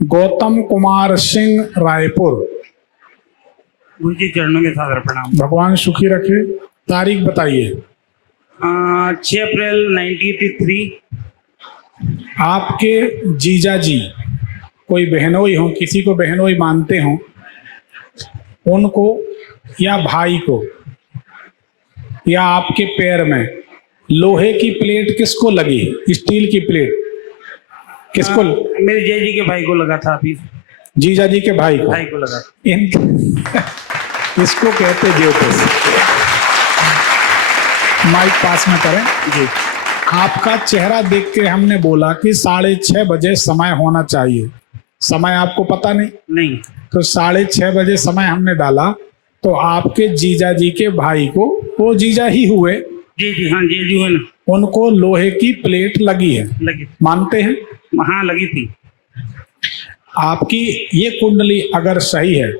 गौतम कुमार सिंह, रायपुर। उनके चरणों में सादर प्रणाम। भगवान सुखी रखे। तारीख बताइए। 6 अप्रैल 1983। आपके जीजा जी कोई बहनोई हो, किसी को बहनोई मानते हो, उनको या भाई को या आपके पैर में लोहे की प्लेट किसको लगी? स्टील की प्लेट किसको? मेरे जय जी के भाई को लगा था अभी। जीजा जी के भाई को लगा। इसको कहते ज्योतिष। माइक पास में करें जी। आपका चेहरा देख के हमने बोला कि 6:30 बजे समय होना चाहिए। समय आपको पता नहीं? तो 6:30 बजे समय हमने डाला, तो आपके जीजा जी के भाई को, वो जीजा ही हुए, जी हाँ, जी हुए ना, उनको लोहे की प्लेट लगी है। मानते हैं? हाँ, लगी थी। आपकी ये कुंडली अगर सही है,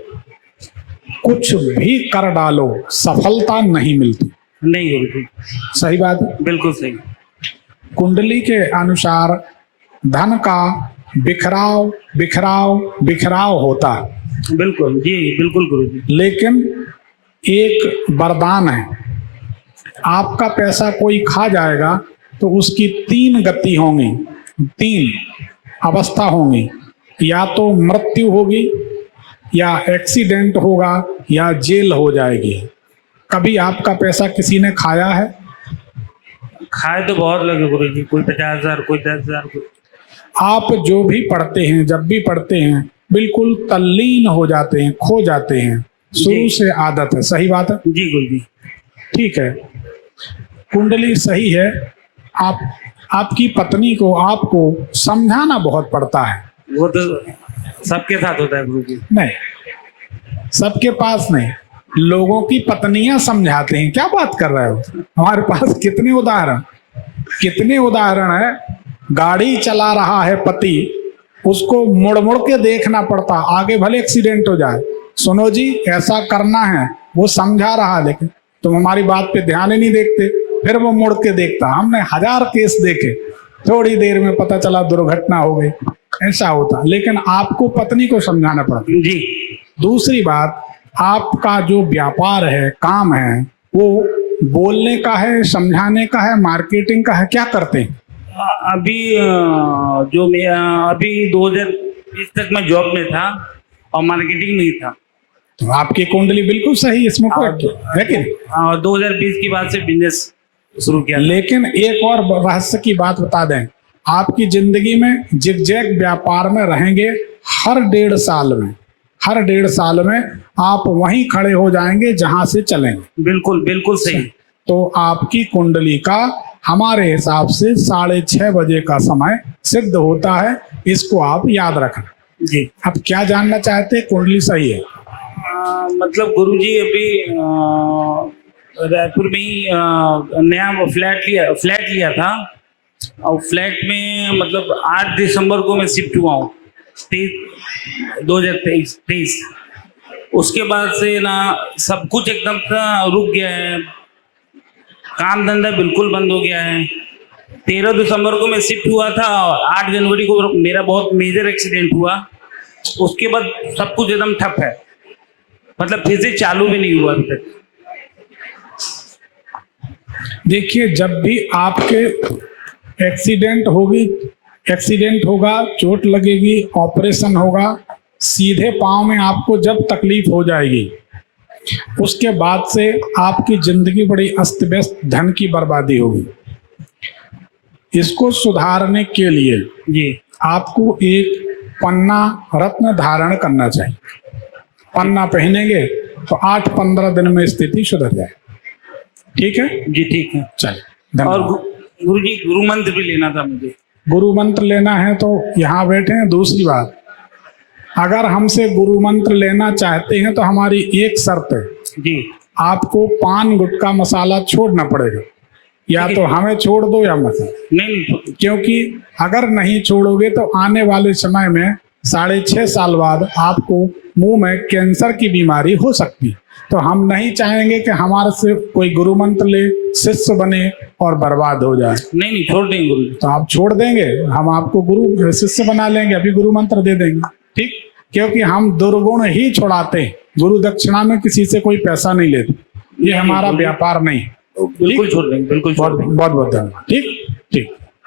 कुछ भी कर डालो सफलता नहीं मिलती। नहीं होगी। सही बात है? बिल्कुल सही। कुंडली के अनुसार धन का बिखराव बिखराव बिखराव होता है। बिल्कुल जी, बिल्कुल गुरुजी। लेकिन एक वरदान है, आपका पैसा कोई खा जाएगा तो उसकी 3 गति होंगी, 3 अवस्था होंगी। या तो मृत्यु होगी, या एक्सीडेंट होगा, या जेल हो जाएगी। कभी आपका पैसा किसी ने खाया है? खाए तो बहुत लगे गुरुजी, कोई 50,000, कोई 10,000। आप जो भी पढ़ते हैं, जब भी पढ़ते हैं, बिल्कुल तल्लीन हो जाते हैं, खो जाते हैं। शुरू से आदत है। सही बात है? जी गुरुजी। ठीक है, कुंडली सही है। आपकी पत्नी को आपको समझाना बहुत पड़ता है। वो तो सबके साथ होता है गुरुजी। नहीं, सबके पास नहीं, लोगों की पत्नियां समझाते हैं। क्या बात कर रहे हो? हमारे पास कितने उदाहरण है। गाड़ी चला रहा है पति, उसको मुड़ मुड़ के देखना पड़ता, आगे भले एक्सीडेंट हो जाए, सुनो जी ऐसा करना है, वो समझा रहा, लेकिन तुम हमारी बात पे ध्यान ही नहीं देखते। फिर वो मुड़ के देखता। हमने 1000 केस देखे, थोड़ी देर में पता चला दुर्घटना हो गई। ऐसा होता, लेकिन आपको पत्नी को समझाना पड़ता जी। दूसरी बात, आपका जो व्यापार है, काम है, वो बोलने का है, समझाने का है, मार्केटिंग का है, क्या करते हैं? अभी जो मैं अभी 2020 तक मैं जॉब में था और मार्केटिंग में ही था। तो आपकी कुंडली बिल्कुल सही, इसमें कोई है कि नहीं? 2020 के बाद से बिजनेस शुरू किया। लेकिन एक और रहस्य की बात बता दें, आपकी जिंदगी में जिगजैग व्यापार में रहेंगे। हर 1.5 साल में आप वहीं खड़े हो जाएंगे जहां से चलेंगे। बिल्कुल बिल्कुल सही। तो आपकी कुंडली का हमारे हिसाब से 6:30 बजे का समय सिद्ध होता है। इसको आप याद रखना जी। अब क्या जानना चाहते हैं? कुंडली सही है? मतलब गुरुजी अभी रायपुर में ही नया फ्लैट लिया था, और फ्लैट में मतलब 8 दिसंबर को मैं शिफ्ट हुआ हूँ, 2023। उसके बाद से ना सब कुछ एकदम रुक गया है, काम धंधा बिल्कुल बंद हो गया है। 13 दिसंबर को मैं शिफ्ट हुआ था और 8 जनवरी को मेरा बहुत मेजर एक्सीडेंट हुआ। उसके बाद सब कुछ एकदम ठप है, मतलब फिर से चालू भी नहीं हुआ अभी तक। देखिए, जब भी आपके एक्सीडेंट होगा, चोट लगेगी, ऑपरेशन होगा, सीधे पांव में आपको जब तकलीफ हो जाएगी, उसके बाद से आपकी जिंदगी बड़ी अस्त व्यस्त, धन की बर्बादी होगी। इसको सुधारने के लिए जी आपको एक पन्ना रत्न धारण करना चाहिए। पन्ना पहनेंगे तो 8-15 दिन में स्थिति सुधर जाए। ठीक है जी, ठीक है, चलिए। और गुरुजी गुरु मंत्र भी लेना था मुझे। गुरु मंत्र लेना है तो यहाँ बैठे हैं। दूसरी बात, अगर हमसे गुरु मंत्र लेना चाहते हैं तो हमारी एक शर्त है जी, आपको पान गुटखा मसाला छोड़ना पड़ेगा। या तो हमें छोड़ दो या मत। नहीं, क्योंकि अगर नहीं छोड़ोगे तो आने वाले समय में 6.5 साल बाद आपको मुंह में कैंसर की बीमारी हो सकती है। तो हम नहीं चाहेंगे कि हमारे से कोई गुरु मंत्र ले शिष्य बने और बर्बाद हो जाए। नहीं नहीं, छोड़ देंगे गुरु जी। तो आप छोड़ देंगे, हम आपको गुरु शिष्य बना लेंगे, अभी गुरु मंत्र दे देंगे, ठीक। क्योंकि हम दुर्गुण ही छुड़ाते हैं, गुरु दक्षिणा में किसी से कोई पैसा नहीं लेते, ये हमारा व्यापार नहीं। बिल्कुल छोड़ देंगे, बिल्कुल छोड़ बहुत देंगे। बहुत बहुत धन्यवाद, ठीक।